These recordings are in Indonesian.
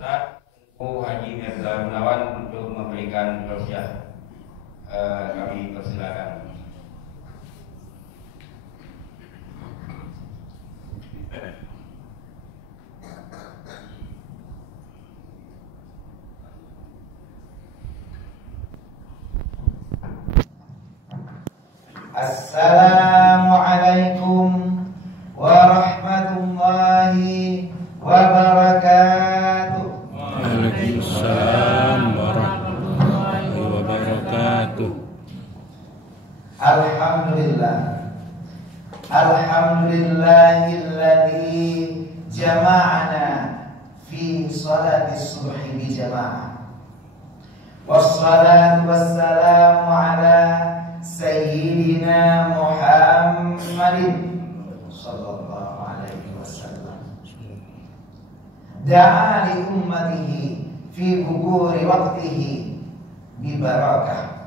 Aku Haji Mirza Gunawan untuk memberikan tausiah. Kami persilakan. Assalamualaikum warahmatullahi wabarakatuh. Waalaikumsalam warahmatullahi wabarakatuh. Alhamdulillah. Alhamdulillahilladzi jama'ana fi salati subhi bi jama'ah. Wassalatu wassalamu ala Sayyidina Muhammadin sallallahu alaihi wasallam. Da'a li ummatihi fi bukuri waqtihi bi barakah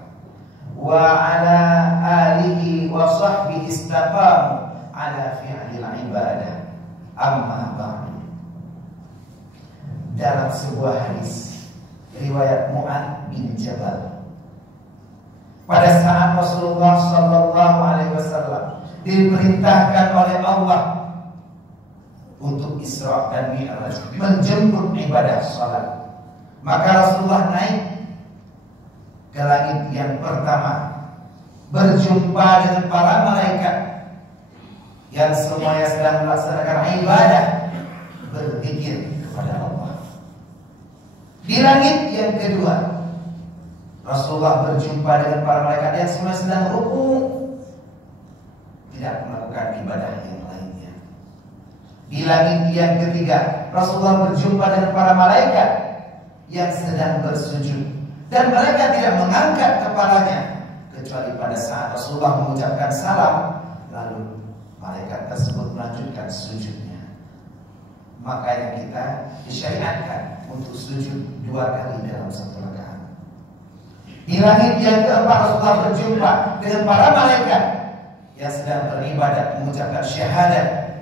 wa ala alihi wa sahbihi istaqamu ala fi'lil ibadah. Amma ba'du. Dalam sebuah hadis riwayat Mu'adz bin Jabal, pada saat Rasulullah sallallahu alaihi wasallam diperintahkan oleh Allah untuk Isra dan Mi'raj, menjemput ibadah salat, maka Rasulullah naik ke langit yang pertama, berjumpa dengan para malaikat yang semuanya sedang melaksanakan ibadah, berzikir kepada Allah. Di langit yang kedua, Rasulullah berjumpa dengan para malaikat yang semua sedang ruku, tidak melakukan ibadah yang lainnya. Di langit yang ketiga, Rasulullah berjumpa dengan para malaikat yang sedang bersujud, dan mereka tidak mengangkat kepalanya kecuali pada saat Rasulullah mengucapkan salam, lalu malaikat tersebut melanjutkan sujudnya. Makanya kita disyariatkan untuk sujud 2 kali dalam satu rakaat. Di langit yang keempat, Rasulullah berjumpa dengan para malaikat yang sedang beribadat mengucapkan syahadat.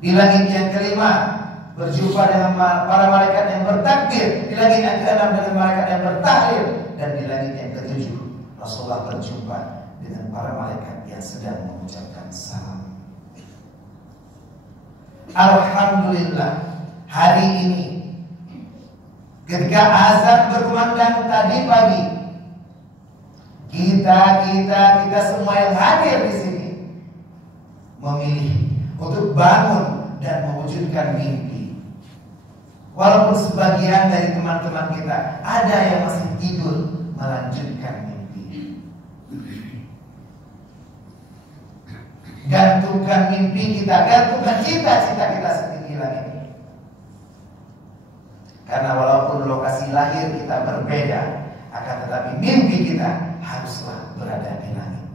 Di langit yang kelima, berjumpa dengan para malaikat yang bertakbir. Di langit yang keenam dengan malaikat yang bertahlil. Dan di langit yang ketujuh, Rasulullah berjumpa dengan para malaikat yang sedang mengucapkan salam. Alhamdulillah, hari ini ketika azan berkumandang tadi pagi, kita semua yang hadir di sini memilih untuk bangun dan mewujudkan mimpi. Walaupun sebagian dari teman-teman kita ada yang masih tidur, melanjutkan mimpi. Gantungkan mimpi kita, gantungkan cita-cita kita setinggi langit. Karena walaupun lokasi lahir kita berbeda, akan tetapi mimpi kita haruslah berada di langit.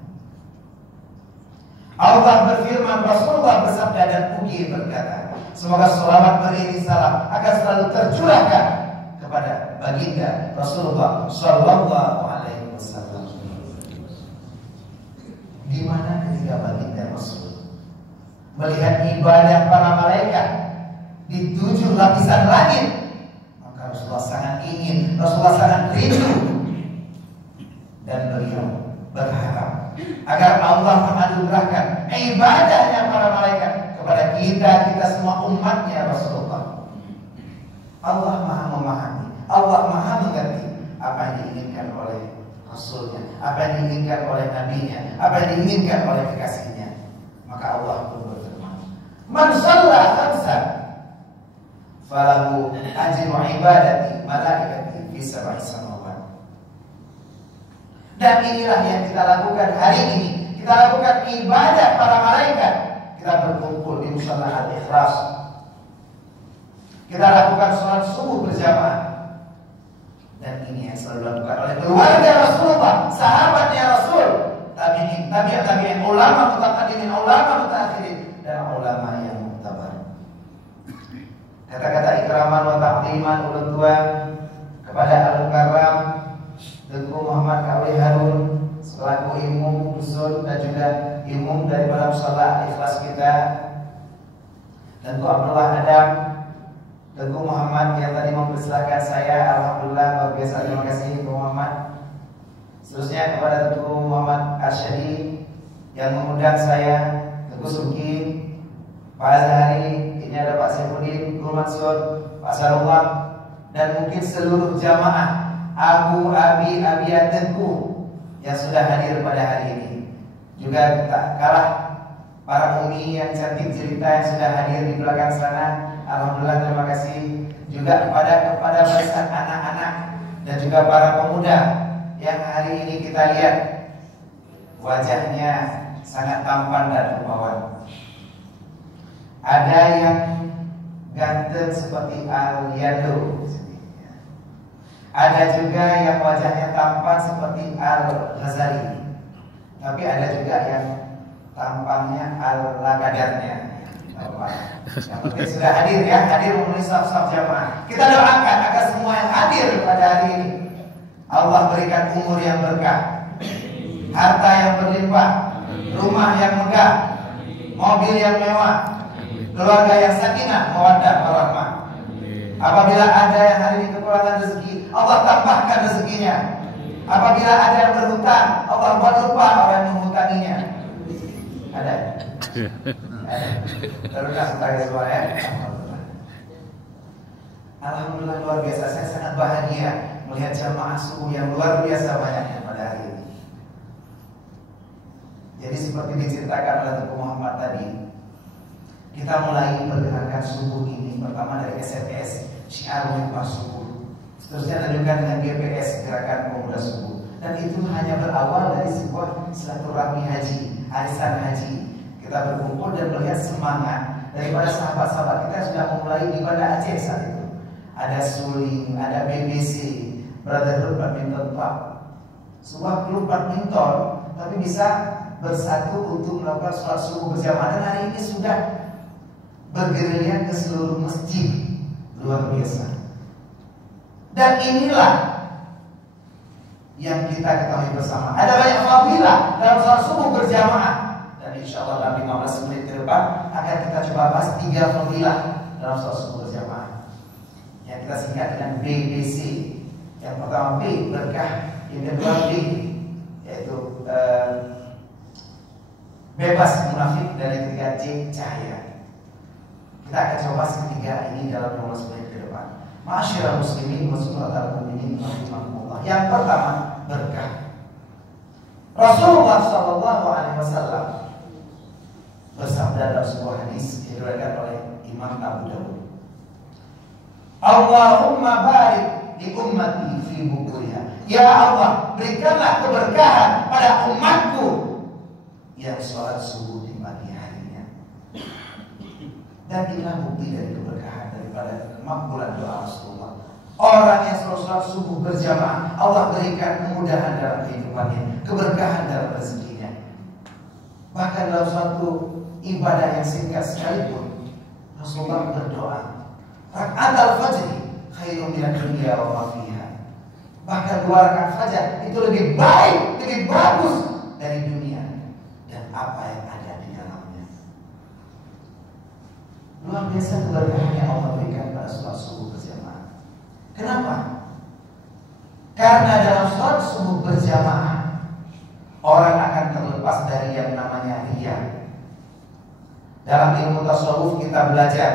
Allah berfirman, Rasulullah bersabda dan puji berkata, semoga selawat beriring salam akan selalu tercurahkan kepada baginda Rasulullah sallallahu alaihi wasallam. Di mana ketika baginda Rasul melihat ibadah para malaikat di 7 lapisan langit, maka Rasulullah sangat ingin, Rasulullah sangat rindu, dan beliau berharap agar Allah menganugerahkan ibadahnya para malaikat kepada kita semua umatnya Rasulullah. Allah maha memahami, Allah maha mengerti apa yang diinginkan oleh Rasulnya, apa yang diinginkan oleh Nabinya, apa yang diinginkan oleh kekasihnya. Maka Allah pun berfirman, man shalla khamsan falahu ajru ibadati malaikati fi sab'i samawat. Dan inilah yang kita lakukan hari ini. Kita lakukan ibadah para malaikat. Kita berkumpul di musala Al-Ikhlas. Kita lakukan sholat subuh berjamaah. Dan ini yang selalu dilakukan oleh keluarga Rasulullah, sahabatnya Rasul, tabi'in, ulama mutaqaddimin, ulama mutaakhirin, dan ulama yang muktabar. Kata-kata ikraman wa ta'ziman ulun tua kepada Al-Mukarram Tengku Muhammad Kawi Harun selaku imam usul dan juga imam dari malam salat ikhlas kita, Tengku Abdullah Adam, Tengku Muhammad yang tadi mempersilahkan saya. Alhamdulillah, luar biasa, terima kasih Pak Muhammad. Seterusnya kepada Teguh Muhammad Arsyadi yang mengundang saya, Teguh Suki, Pak Azhari, ini ada Pak Saifuddin, Guru Mansur, Pak Sarullah, dan mungkin seluruh jamaah Abu Abi Abiyat Teguh yang sudah hadir pada hari ini. Juga tak kalah para umi yang cantik cerita yang sudah hadir di belakang sana. Alhamdulillah, terima kasih juga kepada barisan anak-anak dan juga para pemuda yang hari ini kita lihat wajahnya sangat tampan dan rupawan. Ada yang ganteng seperti Al-Yado, ada juga yang wajahnya tampan seperti Al-Ghazali, tapi ada juga yang tampangnya Al-Lakadarnya. Yang penting sudah hadir ya, hadir memenuhi saf-saf jamaah. Kita doakan agar semua yang hadir pada hari ini Allah berikan umur yang berkah, harta yang berlimpah, rumah yang megah, mobil yang mewah, keluarga yang sakinah, mawaddah, warahmah. Apabila ada yang hari ini kekurangan rezeki, Allah tambahkan rezekinya. Apabila ada yang berhutang, Allah buat lupa orang yang menghutanginya. Ada? Teruslah sebagai semua ya. Alhamdulillah, luar biasa. Saya sangat bahagia melihat jamaah subuh yang luar biasa banyaknya pada hari ini. Jadi seperti diceritakan oleh Teguh Muhammad tadi, kita mulai pergerakan subuh ini pertama dari SFS, Syiar Muhibah Subuh. Seterusnya dilanjutkan dengan GPS, Gerakan Pemuda Subuh. Dan itu hanya berawal dari sebuah silaturahmi haji, arisan haji. Kita berkumpul dan melihat semangat daripada sahabat-sahabat kita yang sudah memulai ibadah Aceh saat itu. Ada Suling, ada BBC, Brotherhood Badminton Club, sebuah klub badminton, tapi bisa bersatu untuk melakukan sholat subuh berjamaah. Dan hari ini sudah bergerilya ke seluruh masjid, luar biasa. Dan inilah yang kita ketahui bersama. Ada banyak fadilah dalam sholat subuh berjamaah. Dan insya Allah dalam 15 menit ke depan akan kita coba bahas 3 fadilah dalam sholat subuh berjamaah yang kita singkat dengan BBC. Yang pertama B, berkah. Yang kedua B, yaitu bebas munafik. Dan yang ketiga C, cahaya. Kita akan coba ketiga ini dalam 15 menit ke depan. Ma'asyiral muslimin wa sunnatul mu'minin rahimakumullah. Yang pertama, berkah. Rasulullah sallallahu alaihi wasallam bersabda dalam sebuah hadis yang diriwayatkan oleh Imam Abu Dawud. Allahumma barik di ummati fi bukuriha. Ya Allah, berikanlah keberkahan pada umatku yang sholat subuh di pagi harinya. Dan inilah bukti dari keberkahan daripada makbulan doa Rasulullah. Orang yang selalu sholat subuh berjamaah, Allah berikan kemudahan dalam kehidupannya, keberkahan dalam rezekinya. Bahkan dalam suatu ibadah yang singkat sekalipun, Rasulullah berdoa, rakaat al-fajr khairun minad dunya wa ma fiha. Bahkan 2 rakaat fajar itu lebih baik, lebih bagus dari dunia dan apa yang ada di dalamnya. Luar biasa keberkahan yang Allah berikan pada sholat subuh berjamaah. Kenapa? Karena dalam sholat subuh berjamaah orang akan terlepas dari yang namanya riya. Dalam ilmu tasawuf kita belajar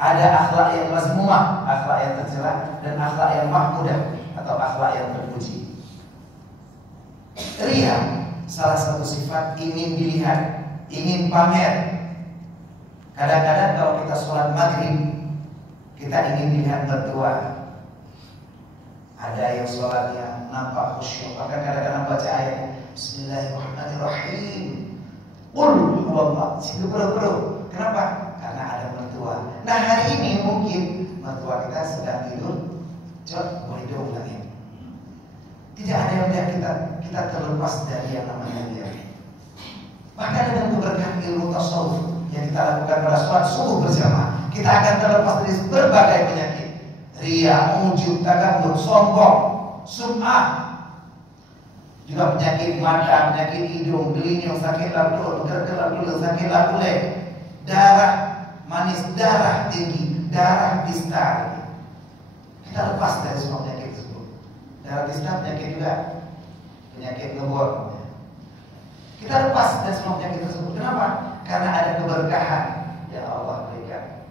ada akhlak yang mazmumah, akhlak yang tercela, dan akhlak yang mahmudah atau akhlak yang terpuji. Riya salah satu sifat ingin dilihat, ingin pamer. Kadang-kadang kalau kita sholat maghrib, kita ingin dilihat berdua. Ada yang sholatnya nampak khusyuk, bahkan kadang-kadang baca ayat Bismillahirrahmanirrahim, Qul huwallah, situ bro. Kenapa? Karena ada mertua. Nah hari ini mungkin mertua kita sedang tidur, coba boleh dong ulangin. Tidak ada yang melihat kita terlepas dari yang namanya dia. Bahkan dengan keberkahan ilmu tasawuf yang kita lakukan pada sholat subuh berjamaah, kita akan terlepas dari berbagai penyakit. Riya, ujub, takabur, sombong, sum'ah, juga penyakit mata, penyakit hidung, delinyung, sakit lapul, gergelapul, sakit lapule, darah manis, darah tinggi, darah distal. kita lepas dari semua penyakit tersebut. Dalam Islam penyakit juga penyakit ngebor. Kita lepas dari semua penyakit tersebut. Kenapa? Karena ada keberkahan yang Allah berikan.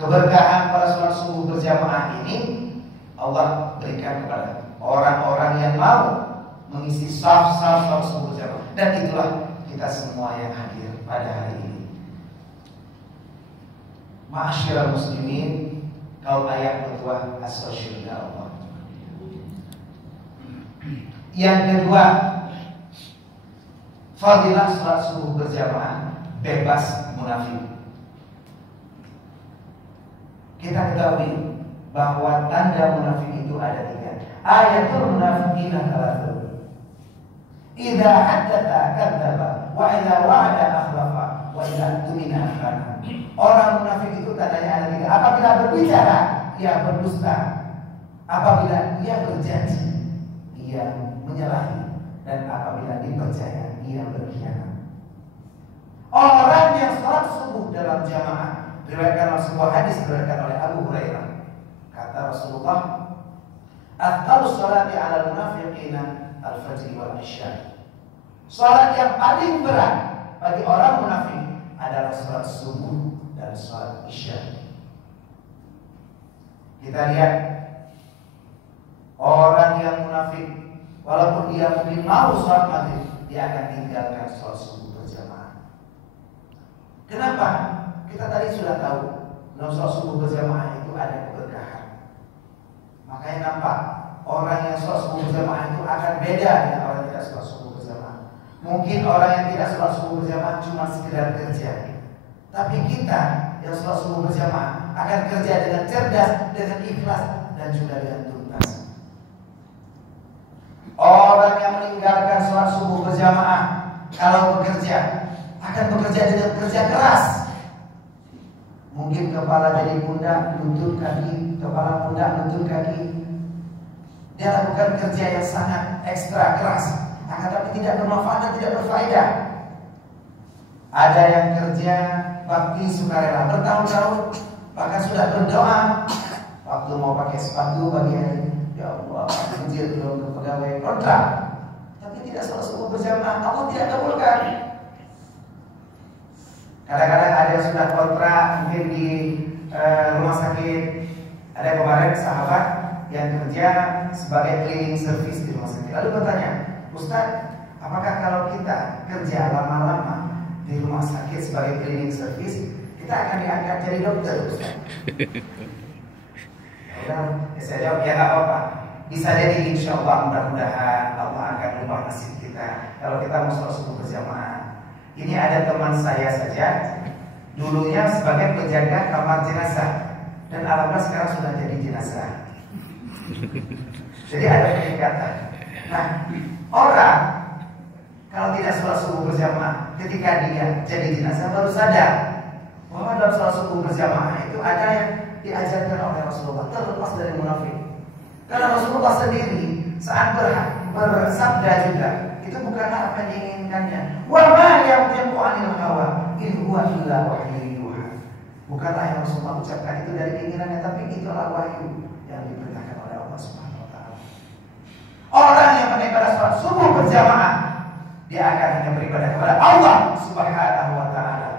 Keberkahan pada sholat subuh berjamaah ini Allah berikan kepada orang-orang yang mau mengisi saf-saf sholat subuh berjamaah. Dan itulah kita semua yang hadir pada hari ini. Ma'asyiral muslimin, kaum ayah bertuah asy-syurga Allah. Yang kedua, fadilah sholat subuh berjamaah bebas munafik. Kita ketahui bahwa tanda munafik itu ada 3. Ayatul munafiqina thalathun. Idza haddatsa kadzdzaba wa idza wa'ada akhlafa wa idza tumina khana. Orang munafik itu tandanya ada 3. Apabila berbicara, ia berdusta. Apabila ia berjanji, ia menyalahi. Dan apabila dipercaya, ia berkhianat. Orang yang sholat subuh dalam jamaah, diriwayatkan oleh sebuah hadis diriwayatkan oleh Abu Hurairah. Kata Rasulullah, "Afdalus sholati 'alal munafiqina al-fajr wal isya." Salat yang paling berat bagi orang munafik adalah salat subuh dan salat isya. Kita lihat orang yang munafik, walaupun dia mungkin mau salat maghrib, dia akan tinggalkan salat subuh berjamaah. Kenapa? Kita tadi sudah tahu dalam salat subuh berjamaah itu ada keberkahan. Makanya nampak orang yang sholat subuh berjamaah itu akan beda dengan orang yang tidak sholat subuh berjamaah. Mungkin orang yang tidak sholat subuh berjamaah cuma sekedar kerja, tapi kita yang sholat subuh berjamaah akan kerja dengan cerdas, dengan ikhlas, dan juga dengan tuntas. Orang yang meninggalkan sholat subuh berjamaah kalau bekerja akan bekerja dengan kerja keras. Mungkin kepala jadi pundak, lutut kaki, kepala pundak, lutut kaki. Dia lakukan kerja yang sangat ekstra keras, akan tapi tidak bermanfaat dan tidak berfaedah. Ada yang kerja bakti sukarela bertahun-tahun, bahkan sudah berdoa waktu mau pakai sepatu pagi hari, ya Allah, kecil belum ke pegawai kontrak, tapi tidak sholat subuh berjamaah, Allah tidak kabulkan. Kadang-kadang ada yang sudah kontrak mungkin di rumah sakit. Ada kemarin sahabat yang kerja sebagai cleaning service di rumah sakit. Lalu bertanya, Ustaz, apakah kalau kita kerja lama-lama di rumah sakit sebagai cleaning service, kita akan diangkat jadi dokter, Ustaz? Saya jawab, ya nggak apa-apa. Bisa jadi insya Allah, mudah-mudahan Allah akan ubah nasib kita kalau kita mau sholat subuh berjamaah. Ini ada teman saya saja, dulunya sebagai penjaga kamar jenazah, dan alhamdulillah sekarang sudah jadi jenazah. Jadi ada peningkatan. Nah, orang kalau tidak sholat subuh berjamaah, ketika dia jadi jenazah baru sadar bahwa dalam sholat subuh berjamaah itu ada yang diajarkan oleh Rasulullah, terlepas dari munafik. Karena Rasulullah sendiri saat bersabda juga, itu bukanlah apa yang diinginkannya. Wa ma yantiqu 'anil hawa in huwa illa wahyu yuha. Bukanlah yang Rasulullah ucapkan itu dari keinginannya, tapi itulah wahyu yang diperintahkan oleh Allah Subhanahu wa taala. Orang yang beribadah salat subuh berjamaah, dia akan hanya beribadah kepada Allah Subhanahu wa taala.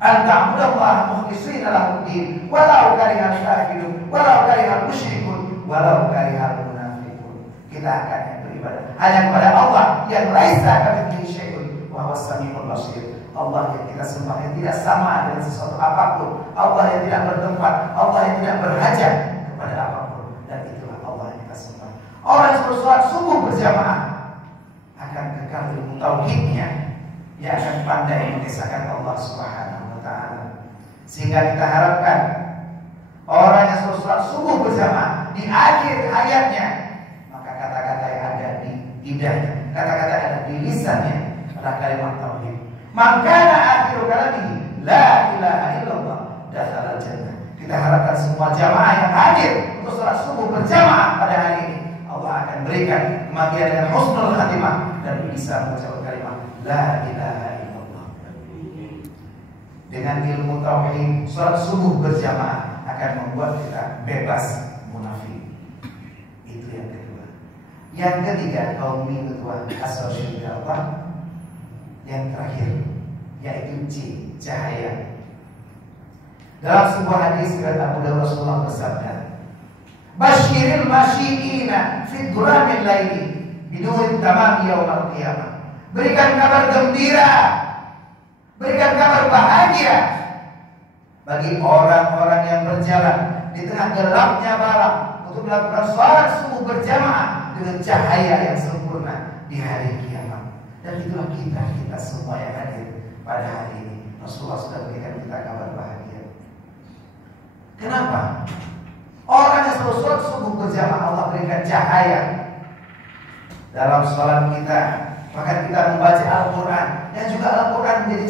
Anta'budallaha mukhlishina lahu-d-din walau karihal kafirun walau karihal musyrikun walau karihal munafiqun. Kita akan beribadah hanya kepada Allah yang laisa kamitslihi syai'un wa huwas samiul basir. Allah yang kita sembah yang tidak sama dengan sesuatu apapun, Allah yang tidak bertempat, Allah yang tidak berhajat kepada apapun, dan itulah Allah yang kita sembah. Orang yang sholat subuh berjamaah akan kekal ilmu tauhidnya, dia akan pandai mengesahkan Allah Subhanahu wa taala. Sehingga kita harapkan orang yang sholat subuh berjamaah di akhir hayatnya, maka kata-kata yang ada di lidahnya, kata-kata yang ada di lisannya adalah kalimat tauhid. Maka akhiru kalamihi la ilaha illallah dakhala jannah. Kita harapkan semua jamaah yang hadir untuk sholat subuh berjamaah pada hari ini, Allah akan berikan kematian dengan husnul khatimah dan bisa mengucapkan kalimat la ilaha illallah. dengan ilmu tauhid, sholat subuh berjamaah akan membuat kita bebas munafik. Itu yang kedua. Yang ketiga, kaum kedua asal-syurga Allah. Yang terakhir yaitu cahaya. Dalam sebuah hadis riwayat Abu Dawud, Rasulullah bersabda, "Basyiril masyiina fi dhulamil laili binurin tamam yaumil qiyamah." Berikan kabar gembira, berikan kabar bahagia bagi orang-orang yang berjalan di tengah gelapnya malam untuk melakukan sholat subuh berjamaah dengan cahaya yang sempurna di hari kiamat. Dan itulah kita semua yang hadir pada hari ini. Rasulullah sudah berikan kita kabar bahagia. Kenapa? Orang yang selalu sholat subuh berjamaah Allah berikan cahaya dalam sholat kita. Maka kita membaca Al-Quran, yang juga Al-Quran menjadi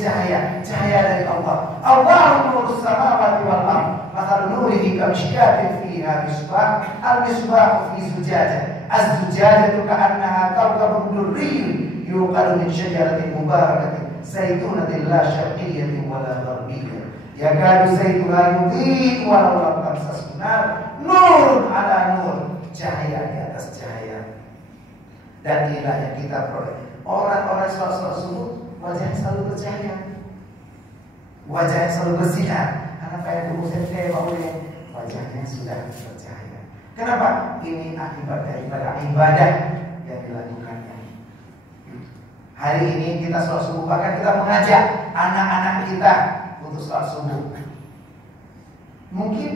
cahaya dari Allah. Allahu nurus samawati wal ardh, mathal nurihi kamishkatin fiha misbah, al-misbahu fi zujajah, az-zujajatu ka'annaha kawkabun durriyyun yuqadu min syajaratin mubarakatin zaitunatin la syarqiyyatin wala gharbiyyah, yakadu zaituha yudhi'u walau lam tamsashu nar, nurun ala nur, cahaya di atas cahaya. Dan inilah yang kita peroleh. Orang-orang sholat subuh wajahnya selalu bercahaya, wajahnya selalu bersinar. Anak kayak dulu saya wajahnya sudah bercahaya. Kenapa? Ini akibat daripada ibadah yang dilakukannya. Hari ini kita sholat subuh, bahkan kita mengajak anak-anak kita untuk sholat subuh. Mungkin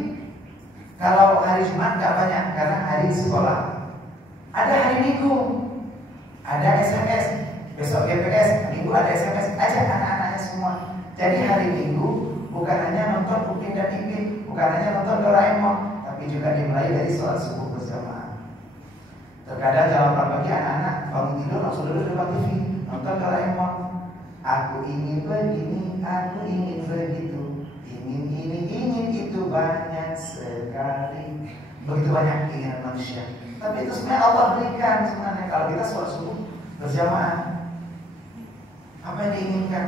kalau hari Jumat nggak banyak karena hari sekolah. Ada hari Minggu, ada SMS, besok GPS, Minggu ada SMS, ajak anak-anaknya semua. Jadi hari Minggu bukan hanya nonton Upin dan Ipin, bukan hanya nonton Doraemon, tapi juga dimulai dari sholat subuh berjamaah. Terkadang dalam pagi anak-anak bangun tidur langsung duduk depan TV, nonton Doraemon. Aku ingin begini, aku ingin begitu, ingin ini, ingin itu, banyak sekali. Begitu banyak keinginan manusia. Tapi itu sebenarnya Allah berikan sebenarnya kalau kita sholat subuh berjamaah. Apa yang diinginkan?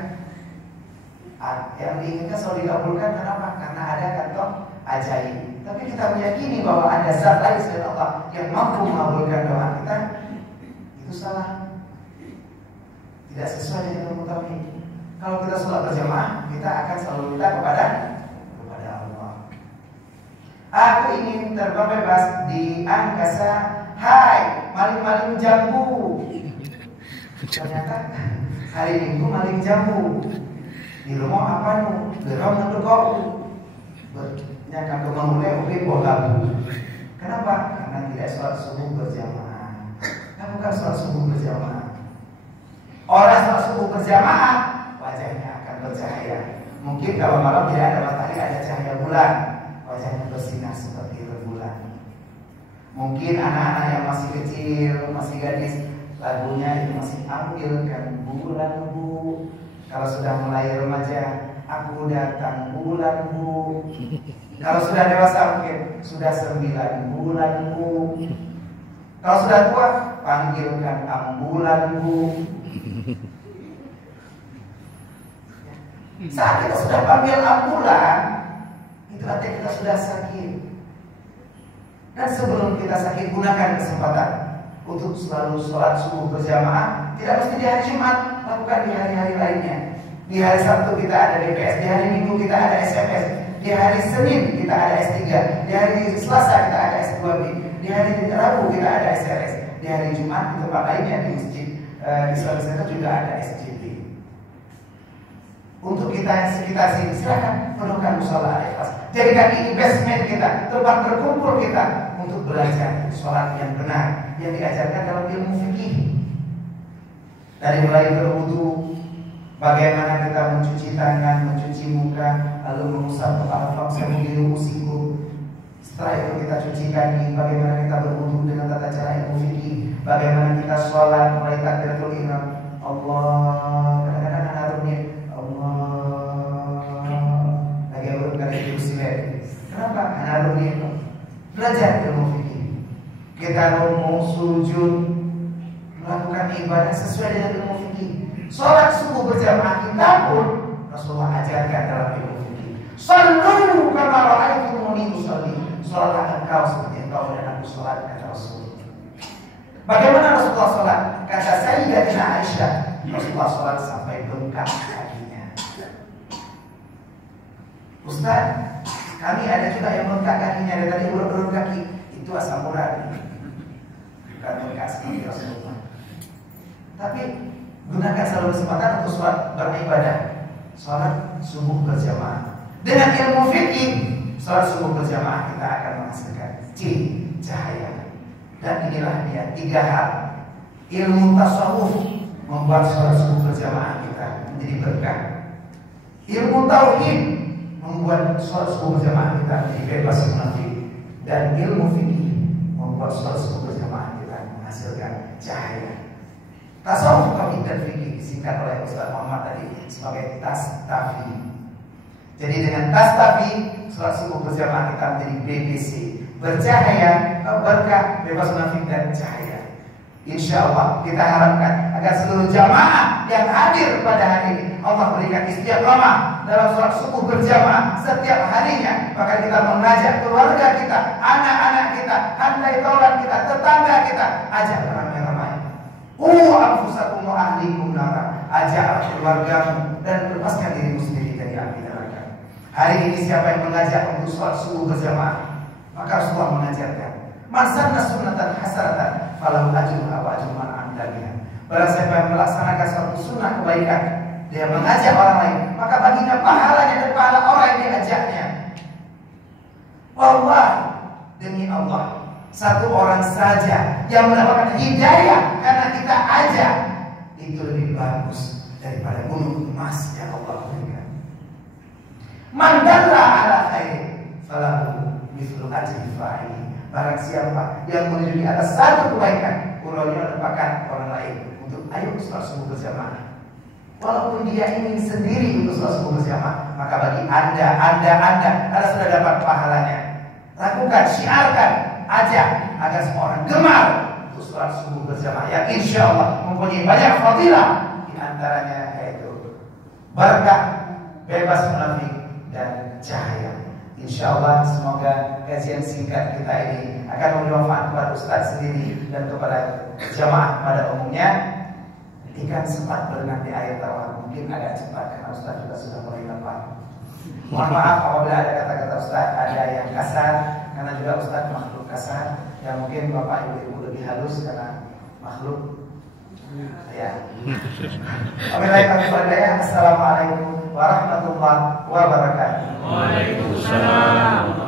Yang diinginkan selalu dikabulkan. Kenapa? Karena ada kantong ajaib. Tapi kita meyakini bahwa ada zat lain selain Allah yang mampu mengabulkan doa kita. Itu salah. Tidak sesuai dengan ilmu tauhid. Kalau kita sholat berjamaah, kita akan selalu minta kepada Allah. Aku ingin terbang bebas di angkasa. Hai, maling-maling jambu. Ternyata hari Minggu maling jambu. Di rumah apa nu? Gerong nang kau. Nyangka ke mulai oke bola. Kenapa? Karena tidak sholat subuh berjamaah. Bukan sholat subuh berjamaah. Orang sholat subuh berjamaah wajahnya akan bercahaya. Mungkin kalau malam tidak ada matahari, ada cahaya bulan, wajahnya bersinar seperti rembulan. Mungkin anak-anak yang masih kecil, masih gadis, lagunya itu masih ambilkan bulan bu. Kalau sudah mulai remaja, aku datang bulan bu. Kalau sudah dewasa mungkin sudah 9 bulan bu. Kalau sudah tua, panggilkan ambulan bu. Saat kita sudah panggil ambulan, itu artinya kita sudah sakit. Dan sebelum kita sakit, gunakan kesempatan untuk selalu sholat subuh berjamaah. Tidak mesti di hari Jumat, lakukan di hari-hari lainnya. Di hari Sabtu kita ada DPS, di hari Minggu kita ada SMS, di hari Senin kita ada S3, di hari Selasa kita ada S2B, di hari Rabu kita ada SRS, di hari Jumat di tempat lainnya di masjid di Sulawesi juga ada SJB. Untuk kita sini silakan penuhkan mushola Al-Ikhlas. Jadikan ini basement kita, tempat berkumpul kita untuk belajar sholat yang benar yang diajarkan dalam ilmu fikih. Dari mulai berwudu, bagaimana kita mencuci tangan, mencuci muka, lalu mengusap kepala famsahu bi ru'usikum. Setelah itu kita cuci kaki, bagaimana kita berwudu dengan tata cara ilmu fikih, bagaimana kita sholat mulai takbiratul ihram, Allah, kadang-kadang anak rumit, Allah, lagi berkali kursi lagi. Kenapa? Anak rumit belajar ilmu fikih. Kita ngomong sujud, melakukan ibadah sesuai dengan ilmu fikih. Sholat subuh berjamaah kita pun Rasulullah ajarkan dalam ilmu fikih. Sallu kama ra'aitumuni usolli. Salatlah engkau seperti engkau melihat aku salat, kata Rasul. Bagaimana Rasulullah salat? Kata Sayyidatina Aisyah, Rasulullah salat sampai bengkak kakinya. Ustaz, kami ada juga yang bengkak kakinya dari tadi urut-urut kaki. Itu asam urat. Bukan bengkak seperti Rasulullah. Tapi gunakan selalu kesempatan untuk sholat beribadah. Sholat subuh berjamaah. Dengan ilmu fikih, sholat subuh berjamaah kita akan menghasilkan cahaya. Dan inilah dia 3 hal. Ilmu tasawuf membuat sholat subuh berjamaah kita menjadi berkah. Ilmu tauhid membuat sholat subuh berjamaah kita menjadi bebas munafik. Dan ilmu fikih membuat sholat subuh berjamaah kita menghasilkan cahaya. Tasawuf, tauhid dan fikih disingkat oleh Ustaz Muhammad tadi sebagai tastafi. Jadi dengan tastafi, sholat subuh berjamaah kita menjadi BBC, bercahaya, berkah, bebas munafik dan cahaya. Insya Allah kita harapkan agar seluruh jamaah yang hadir pada hari ini Allah berikan istiqamah dalam sholat subuh berjamaah setiap harinya. Bahkan kita mengajak keluarga kita, anak-anak kita, handai taulan kita, tetangga kita, ajak ramai-ramai. Anfusakum wa ahlikum nara. Ajak keluargamu dan lepaskan dirimu sendiri dari api neraka. Hari ini siapa yang mengajak untuk sholat subuh berjamaah, maka Rasulullah mengajarkan, man sanna sunnatan hasanatan falahu ajruha wa ajru man amila biha. Barang siapa yang melaksanakan suatu sunnah kebaikan, dia mengajak orang lain, maka baginya pahalanya dan pahala orang yang diajaknya. Wallahi, demi Allah, satu orang saja yang mendapatkan hidayah karena kita ajak, itu lebih bagus daripada gunung emas yang Allah berikan. Man dalla ala khairin falahu mithlu ajri fa'ili. Barang siapa yang menunjuki atas satu kebaikan, urutnya merupakan orang lain untuk ayo sholat subuh berjamaah. Walaupun dia ingin sendiri untuk sholat subuh berjamaah, maka bagi anda sudah dapat pahalanya. Lakukan, syiarkan, ajak agar semua orang gemar untuk sholat subuh berjamaah yang insya Allah mempunyai banyak fadilah. Di antaranya yaitu berkah, bebas munafik dan cahaya. Insya Allah semoga kajian singkat kita ini akan memberi manfaat kepada Ustaz sendiri dan kepada jamaah pada umumnya. Ikan sempat berenang di air tawar, mungkin agak cepat karena Ustaz juga sudah mulai lepas. Mohon maaf apabila ada kata-kata Ustaz ada yang kasar, karena juga Ustaz makhluk kasar. Yang mungkin Bapak Ibu lebih halus karena makhluk. Ya. Assalamualaikum warahmatullahi wabarakatuh. Waalaikumsalam.